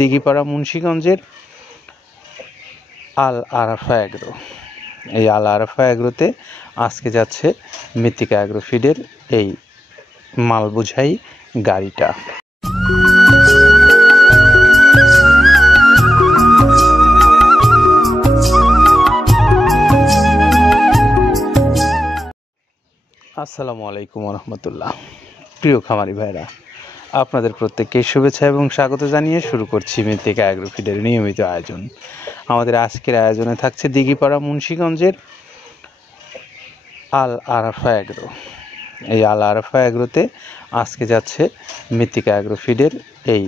দিঘিপাড়া মুন্সিগঞ্জের আল আরাফা অ্যাগ্রো। এই আল আরাফা অ্যাগ্রোতে আজকে যাচ্ছে মৃত্তিকা অ্যাগ্রো ফিডের এই মাল বোঝাই গাড়িটা। আসসালামু আলাইকুম রহমতুল্লাহ। প্রিয় খামারি ভাইরা, আপনাদের প্রত্যেককে শুভেচ্ছা এবং স্বাগত জানিয়ে শুরু করছি মৃত্তিকা অ্যাগ্রো ফিডের নিয়মিত আয়োজন। আমাদের আজকের আয়োজনে থাকছে দিঘিপাড়া মুন্সিগঞ্জের আল আরাফা অ্যাগ্রো। এই আল আরাফা অ্যাগ্রোতে আজকে যাচ্ছে মৃত্তিকা অ্যাগ্রো ফিডের এই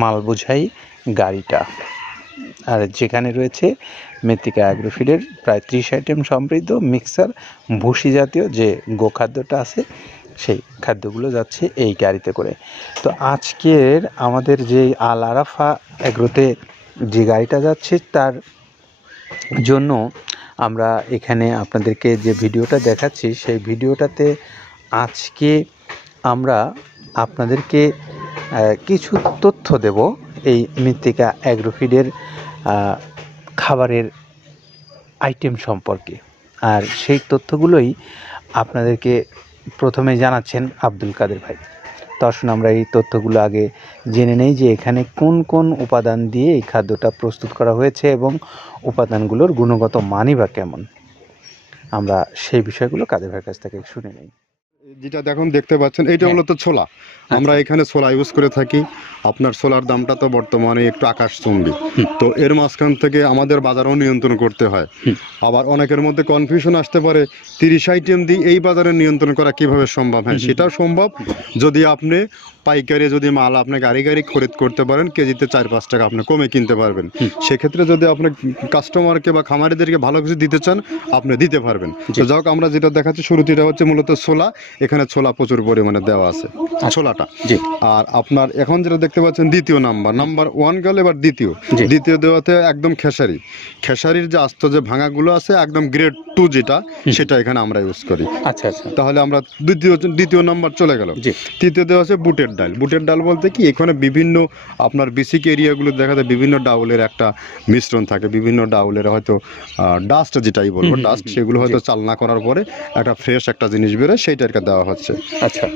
মাল বোঝাই গাড়িটা। আর যেখানে রয়েছে মৃত্তিকা অ্যাগ্রো ফিডের প্রায় 30 আইটেম সমৃদ্ধ মিক্সার ভুসি জাতীয় যে গোখাদ্যটা আছে, সেই খাদ্যগুলো যাচ্ছে এই গাড়িতে করে। তো আজকের আমাদের যে আল আরাফা অ্যাগ্রোতে যে গাড়িটা যাচ্ছে তার জন্য আমরা এখানে আপনাদেরকে যে ভিডিওটা দেখাচ্ছি, সেই ভিডিওটাতে আজকে আমরা আপনাদেরকে কিছু তথ্য দেব এই মৃত্তিকা অ্যাগ্রো ফিডের খাবারের আইটেম সম্পর্কে। আর সেই তথ্যগুলোই আপনাদেরকে প্রথমে জানাচ্ছেন আব্দুল কাদের ভাই। তো আসুন আমরা এই তথ্যগুলো আগে জেনে নেই যে এখানে কোন কোন উপাদান দিয়ে এই খাদ্যটা প্রস্তুত করা হয়েছে এবং উপাদানগুলোর গুণগত মানই বা কেমন। আমরা সেই বিষয়গুলো কাদের ভাইয়ের কাছ থেকে শুনে নেই। যেটা দেখতে পাচ্ছেন এইটা হলো তো ছোলা। আমরা এখানে ছোলা ইউজ করে থাকি। আপনার ছোলার দামটা তো বর্তমানে একটু আকাশচুম্বী। তো এর মাঝখান থেকে আমাদের বাজারও নিয়ন্ত্রণ করতে হয়। আবার অনেকের মধ্যে কনফিউশন আসতে পারে 30 আইটেম দিয়ে এই বাজারে নিয়ন্ত্রণ করা কিভাবে সম্ভব। হ্যাঁ, সেটাও সম্ভব যদি আপনি পাইকারি যদি মাল আপনি গাড়ি খরিদ করতে পারেন, কেজিতে 4-5 টাকা আপনি কমে কিনতে পারবেন। সেক্ষেত্রে যদি আপনি কাস্টমারকে বা খামারিদেরকে ভালো কিছু দিতে চান, আপনি দিতে পারবেন। তো যাই হোক, আমরা যেটা দেখাচ্ছি শুরুতে এটা হচ্ছে মূলত ছোলা। এখানে ছোলা প্রচুর পরিমাণে দেওয়া আছে, ছোলাটা। আর আপনার এখন যেটা দেখতে পাচ্ছেন দ্বিতীয় নাম্বার 1 গেল, এবার দ্বিতীয় দেওয়াতে একদম খেসারির যে আস্ত যে ভাঙাগুলো আছে একদম গ্রেড 2 যেটা, সেটা এখানে আমরা ইউজ করি। আচ্ছা, তাহলে আমরা দ্বিতীয় নাম্বার চলে গেল। তৃতীয় দেওয়া আছে বুটের ডাল বলতে কি, এখানে বিভিন্ন আপনার বেসিক এরিয়াগুলো দেখা যায় বিভিন্ন ডাউলের একটা মিশ্রণ থাকে, বিভিন্ন ডাউলের হয়তো ডাস্ট যেটাই বলবো ডাস্ট, সেগুলো হয়তো চালনা করার পরে একটা ফ্রেশ একটা জিনিস বেরোয়, সেইটাকে দেওয়া হচ্ছে। আচ্ছা,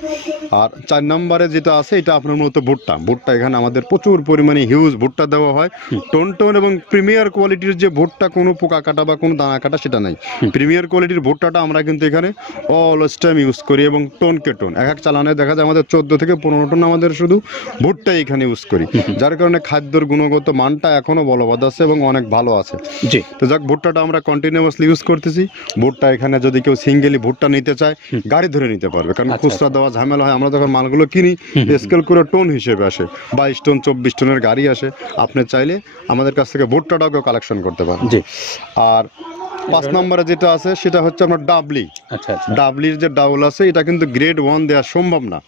আর 4 নম্বরে যেটা আছে এটা আপনার মূলত ভুট্টা। এখানে আমাদের প্রচুর পরিমাণে হিউজ ভুট্টা দেওয়া হয়। টোন এবং প্রিমিয়ার কোয়ালিটির যে ভুট্টা, কোনো পোকা কাটা বা কোনো দানা কাটা সেটা নাই। প্রিমিয়ার কোয়ালিটির ভুট্টাটা আমরা কিন্তু এখানে অলওয়েজ টাইম ইউজ করি এবং টোনকে টোন এক চালানে দেখা যায় আমাদের 14 থেকে 15 টন আমাদের শুধু ভুট্টা এখানে ইউজ করি, যার কারণে খাদ্যর গুণগত মানটা এখনো বলবৎ আছে এবং অনেক ভালো আছে। তো যাক, ভুট্টাটা আমরা কন্টিনিউয়াসলি ইউজ করতেছি। ভুট্টা এখানে যদি কেউ সিঙ্গেলি ভুট্টা নিতে চায়, গাড়ি ধরে নিতে পারবে, কারণ খুচরা দেওয়া ঝামেলা হয়। আমরা যখন মালগুলো কিনি স্কেল করে টোন হিসেবে আসে, 22 টন 24 টনের গাড়ি আসে। আপনি চাইলে আমাদের কাছ থেকে ভুট্টাটাও কালেকশন করতে পারেন। আর 5 নম্বরে যেটা আছে সেটা হচ্ছে আপনার ডাবলির যে ডাউল আছে, এটা কিন্তু গ্রেড 1 দেওয়া সম্ভব না।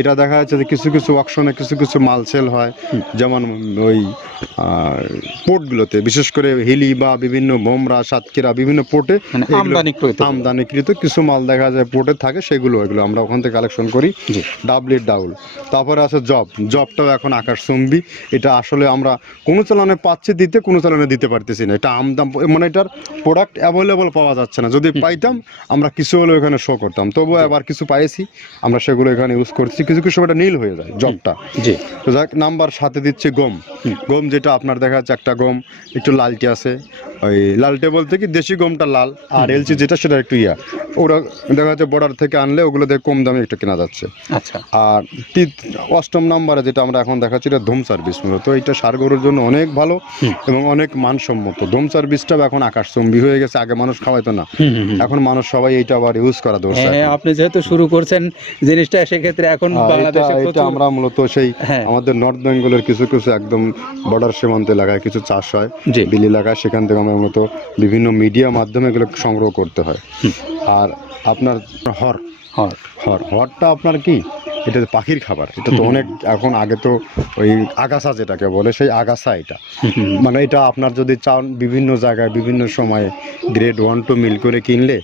এটা দেখা যাচ্ছে যে কিছু অকশনে কিছু মাল সেল হয়, যেমন ওই পোর্টগুলোতে, বিশেষ করে হিলি বা বিভিন্ন বোমরা, সাতক্ষীরা বিভিন্ন পোর্টে আমদানিকৃত কিছু মাল দেখা যায় পোর্টে থাকে, এগুলো আমরা ওখান থেকে কালেকশন করি। ডাবলির ডাউল। তারপরে আছে জবটাও এখন আকাশচুম্বী। এটা আসলে আমরা কোনো চালানে পাচ্ছি দিতে, কোনো চালানে দিতে পারতেছি না। এটা আমদাম, মানে এটার প্রোডাক্ট অ্যাভেলেবল পাওয়া যাচ্ছে না। যদি পাইতাম আমরা কিছু হলেও এখানে শো করতাম, তবুও আবার কিছু পাইছি, আমরা সেগুলো এখানে ইউজ করছি। কিছু এটা নীল হয়ে যায় জবটা। তো যাক, নাম্বার 7 দিচ্ছে গম, যেটা আপনার দেখা যাচ্ছে একটা গম একটু লালটে আছে। ওই লালটে বলতে কি, দেশি গমটা লাল, আর এলচি যেটা সেটা একটু ওরা দেখা যাচ্ছে বর্ডার থেকে আনলে ওগুলো দেখে কম দামে একটু কেনা যাচ্ছে। আচ্ছা, আর 8 নম্বরে যেটা আমরা এখন দেখাচ্ছি, এটা ধুম সার্ভিস। মূলত এটা সার গরুর জন্য অনেক ভালো এবং অনেক মানসম্মত। ধুম সার্ভিসটাও এখন আকাশচুম্বী হয়ে গেছে। আগে মানুষ খাওয়াইতো না, এখন মানুষ সবাই এইটা আবার ইউজ করা দরকার। আপনি যেহেতু শুরু করছেন জিনিসটা, সেক্ষেত্রে এখন বাংলাদেশে এটা আমরা মূলত সেই আমাদের নর্থ বেঙ্গলের কিছু একদম বর্ডার সীমান্ত এলাকায় কিছু চাষ হয়, বিল এলাকায়, সেখান থেকে আমরা মূলত বিভিন্ন মিডিয়া মাধ্যমে এগুলো সংগ্রহ করতে হয়। আর আপনার হরটা আপনার কি, এটা পাখির খাবার। এটা তো অনেক এখন, আগে তো ওই আগাছা যেটাকে বলে, সেই আগাছা এটা, মানে এটা আপনার যদি চান বিভিন্ন জায়গায় বিভিন্ন সময়ে গ্রেড 1-2 মিল করে কিনলে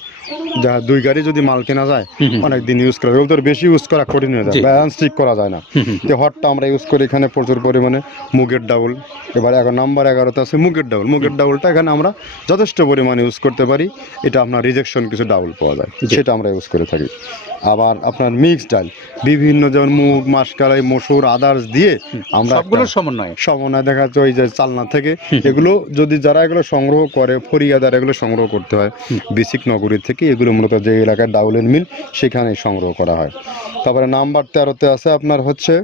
যা 2 গাড়ি যদি মাল কেনা যায় অনেক দিন ইউজ করা, এগুলো তো বেশি ইউজ করা কঠিন হয়ে যায়, ব্যালেন্স ঠিক করা যায় না। তো হটটা আমরা ইউজ করি এখানে প্রচুর পরিমাণে মুগের ডাউল। এবার নাম্বার 11তে আছে মুগের ডাউল। মুগের ডাউলটা এখানে আমরা যথেষ্ট পরিমাণে ইউজ করতে পারি। এটা আপনার রিজেকশন কিছু ডাউল পাওয়া যায়, সেটা আমরা ইউজ করে থাকি। আবার আপনার মিক্স ডাল বিভিন্ন, যেমন মুগ, মাসকলাই, মসুর, আদার্স দিয়ে আমরা সবগুলোর সমন্বয় দেখা যাচ্ছে ওই যে চালনা থেকে এগুলো যদি যারা এগুলো সংগ্রহ করে, ফরিয়াদার এগুলো সংগ্রহ করতে হয় বেসিক নগরী থেকে। এগুলো মূলত যে এলাকায় ডাউলের মিল সেখানেই সংগ্রহ করা হয়। তারপরে নাম্বার 13তে আছে আপনার হচ্ছে,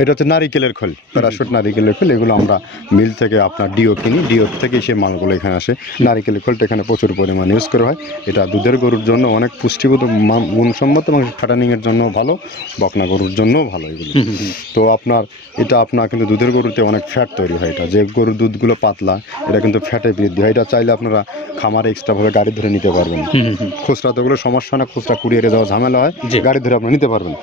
এটা হচ্ছে নারিকেলের খোল, প্যারাশুট নারিকেলের খোল। এগুলো আমরা মিল থেকে আপনার ডিও কিনি, ডিও থেকে সেই মালগুলো এখানে আসে। নারিকেলের খোলটা এখানে প্রচুর পরিমাণে ইউজ করা হয়। এটা দুধের গরুর জন্য অনেক পুষ্টিগত গুণসম্মত এবং ফ্যাটানিংয়ের জন্য ভালো, বকনা গরুর জন্যও ভালো এগুলো। তো আপনার এটা আপনার কিন্তু দুধের গরুতে অনেক ফ্যাট তৈরি হয়। এটা যে গরুর দুধগুলো পাতলা, এটা কিন্তু ফ্যাটে বৃদ্ধি হয়। এটা চাইলে আপনারা খামারে এক্সট্রাভাবে গাড়ি ধরে নিতে পারবেন। খুচরা তো ওগুলো সমস্যা না, খুচরা কুরিয়ারে যাওয়া ঝামেলা হয়, গাড়ি ধরে আপনি নিতে পারবেন।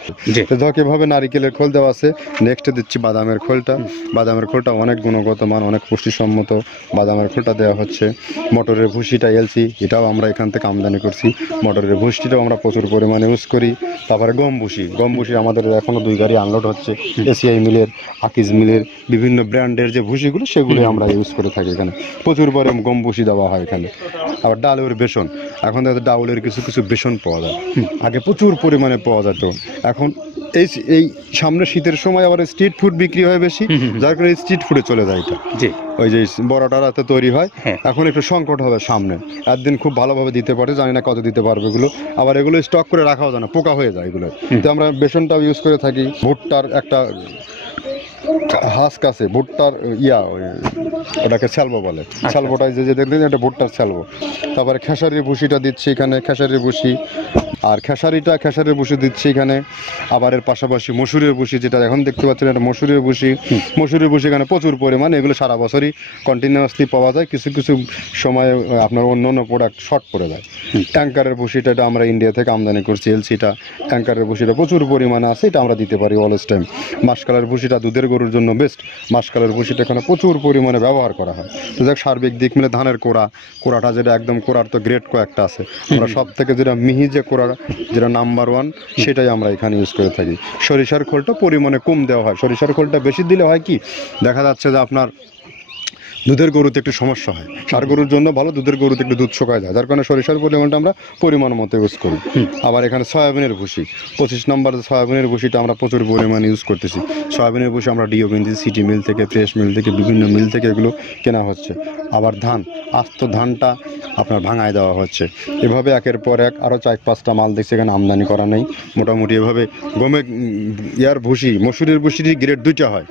তো ধক এভাবে নারিকেলের খোল দেওয়া আছে। নেক্সট দিচ্ছি বাদামের খোলটা। বাদামের খোলটা অনেক গুণগত মান, অনেক পুষ্টিসম্মত বাদামের খোলটা দেওয়া হচ্ছে। মটরের ভুসিটা এলসি, এটাও আমরা এখান থেকে আমদানি করছি। মটরের ভুসিটাও আমরা প্রচুর পরিমাণে ইউজ করি। তারপরে গম ভুসি আমাদের এখনও 2 গাড়ি আনলোড হচ্ছে। এসিআই মিলের, আকিজ মিলের বিভিন্ন ব্র্যান্ডের যে ভুসিগুলো সেগুলো আমরা ইউজ করে থাকি। এখানে প্রচুর পরিমাণে গম ভুসি দেওয়া হয় এখানে। আবার ডালের বেসন, এখন ডাউলের কিছু কিছু বেসন পাওয়া যায়, আগে প্রচুর পরিমাণে পাওয়া যেত। এখন এই সামনে শীতের সময় আবার স্ট্রিট ফুড বিক্রি হয় বেশি, যার কারণে স্ট্রিট ফুডে চলে যায় এটা। ওই যে বড়টা রাতে তৈরি হয়, এখন একটু সংকট হবে সামনে, একদিন খুব ভালোভাবে দিতে পারে, জানি না কত দিতে পারবে এগুলো। আবার এগুলো স্টক করে রাখাও যায় না, পোকা হয়ে যায় এগুলো। তো আমরা বেসনটাও ইউজ করে থাকি। ভুট্টার একটা হাস্ক আছে, ভুট্টার ওটাকে স্যালবো বলে, স্যালবোটা যে দেখলেন এটা ভুট্টার স্যালবো। তারপরে খেসারির ভুসিটা দিচ্ছি এখানে, খেসারির ভুসি। আর খেসারির ভুসি দিচ্ছি এখানে। আবার এর পাশাপাশি মসুরের ভুসি, যেটা এখন দেখতে পাচ্ছেন এটা মসুরের ভুসি। মসুরের ভুসি এখানে প্রচুর পরিমাণে, এগুলো সারা বছরই কন্টিনিউয়াসলি পাওয়া যায়। কিছু কিছু সময় আপনার অন্য অন্য প্রোডাক্ট শর্ট পড়ে যায়। ট্যাঙ্কারের ভুসিটা এটা আমরা ইন্ডিয়া থেকে আমদানি করছি, এলসিটা। ট্যাঙ্কারের ভুসিটা প্রচুর পরিমাণে আছে, এটা আমরা দিতে পারি অলওয়েজ টাইম। মাসকালের ভুসিটা দুধের গরুর জন্য বেস্ট। মাসকালের ভুসিটা এখানে প্রচুর পরিমাণে ব্যবহার করা হয়। তো দেখ সার্বিক দিক মিলে ধানের কোড়াটা যেটা একদম কোড়ার তো গ্রেড কয়েকটা আছে, আমরা সব থেকে যেটা মিহি যে কোড়া, যেটা নাম্বার 1, সেটাই আমরা এখানে ইউজ করে থাকি। সরিষার খোলটা পরিমাণে কম দেওয়া হয়। সরিষার খোলটা বেশি দিলে হয় কি, দেখা যাচ্ছে যে আপনার দুধের গরুতে একটু সমস্যা হয়। ষাঁড় গরুর জন্য ভালো, দুধের গরুতে একটু দুধ শুকায় যায়, যার কারণে সরিষার পরিমাণটা আমরা পরিমাণ মতো ইউজ করি। আবার এখানে সয়াবিনের ভুসি 25 নম্বর সয়াবিনের ভুসিটা আমরা প্রচুর পরিমাণে ইউজ করতেছি। সয়াবিনের ভুসি আমরা ডিও কিনতেছি সিটি মিল থেকে, ফ্রেশ মিল থেকে, বিভিন্ন মিল থেকে এগুলো কেনা হচ্ছে। আবার আস্ত ধানটা আপনার ভাঙায় দেওয়া হচ্ছে। এভাবে একের পর এক আরও 4-5টা মাল দেখছি এখানে আমদানি করা নেই। মোটামুটি এভাবে ভুসি, মসুরের ভুসির গ্রেড 2টা হয়।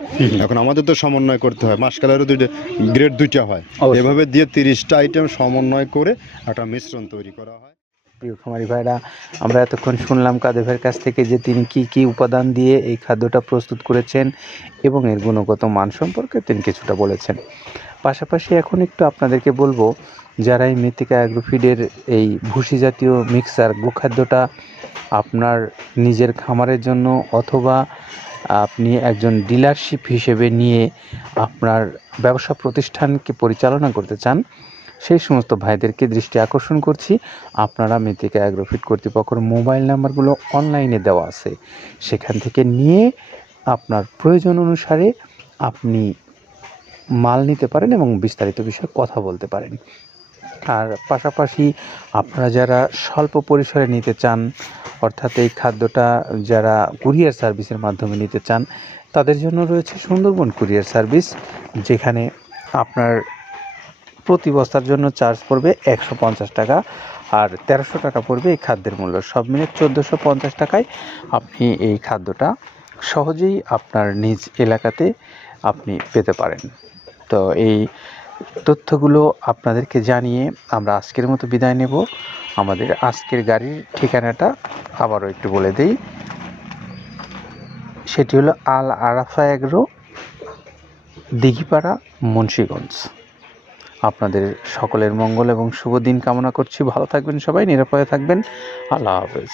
এখন আমাদের তো সমন্বয় করতে হয়, মাসকালেরও গ্রেড 2টা হয়। এভাবে দিয়ে 30টা আইটেম সমন্বয় করে একটা মিশ্রণ তৈরি করা হয়। প্রিয় খামারি ভাইরা, আমরা এতক্ষণ শুনলাম কাদের ভাইয়ের কাছ থেকে যে তিনি কি উপাদান দিয়ে এই খাদ্যটা প্রস্তুত করেছেন এবং এর গুণগত মান সম্পর্কে তিনি কিছুটা বলেছেন। পাশাপাশি এখন একটু আপনাদেরকে বলবো, যারা এই মৃত্তিকা অ্যাগ্রোফিডের এই ভুসি জাতীয় মিক্সার গোখাদ্যটা আপনার নিজের খামারের জন্য অথবা আপনি একজন ডিলারশিপ হিসেবে নিয়ে আপনার ব্যবসা প্রতিষ্ঠানকে পরিচালনা করতে চান, সেই সমস্ত ভাইদেরকে দৃষ্টি আকর্ষণ করছি, আপনারা মৃত্তিকা অ্যাগ্রোফিড কর্তৃপক্ষের মোবাইল নাম্বারগুলো অনলাইনে দেওয়া আছে, সেখান থেকে নিয়ে আপনার প্রয়োজন অনুসারে আপনি মাল নিতে পারেন এবং বিস্তারিত বিষয়ে কথা বলতে পারেন। আর পাশাপাশি আপনারা যারা স্বল্প পরিসরে নিতে চান, অর্থাৎ এই খাদ্যটা যারা কুরিয়ার সার্ভিসের মাধ্যমে নিতে চান, তাদের জন্য রয়েছে সুন্দরবন কুরিয়ার সার্ভিস, যেখানে আপনার প্রতি বস্তার জন্য চার্জ পড়বে 150 টাকা, আর 1300 টাকা পড়বে এই খাদ্যের মূল্য। সব মিলে 1450 টাকায় আপনি এই খাদ্যটা সহজেই আপনার নিজ এলাকাতে আপনি পেতে পারেন। তো এই তথ্যগুলো আপনাদেরকে জানিয়ে আমরা আজকের মতো বিদায় নেব। আমাদের আজকের গাড়ির ঠিকানাটা আবারও একটু বলে দেই, সেটি হলো আল আরাফা এগ্রো, দিঘিপাড়া, মুন্সিগঞ্জ। আপনাদের সকলের মঙ্গল এবং শুভ দিন কামনা করছি। ভালো থাকবেন সবাই, নিরাপদে থাকবেন। আল্লাহ হাফেজ।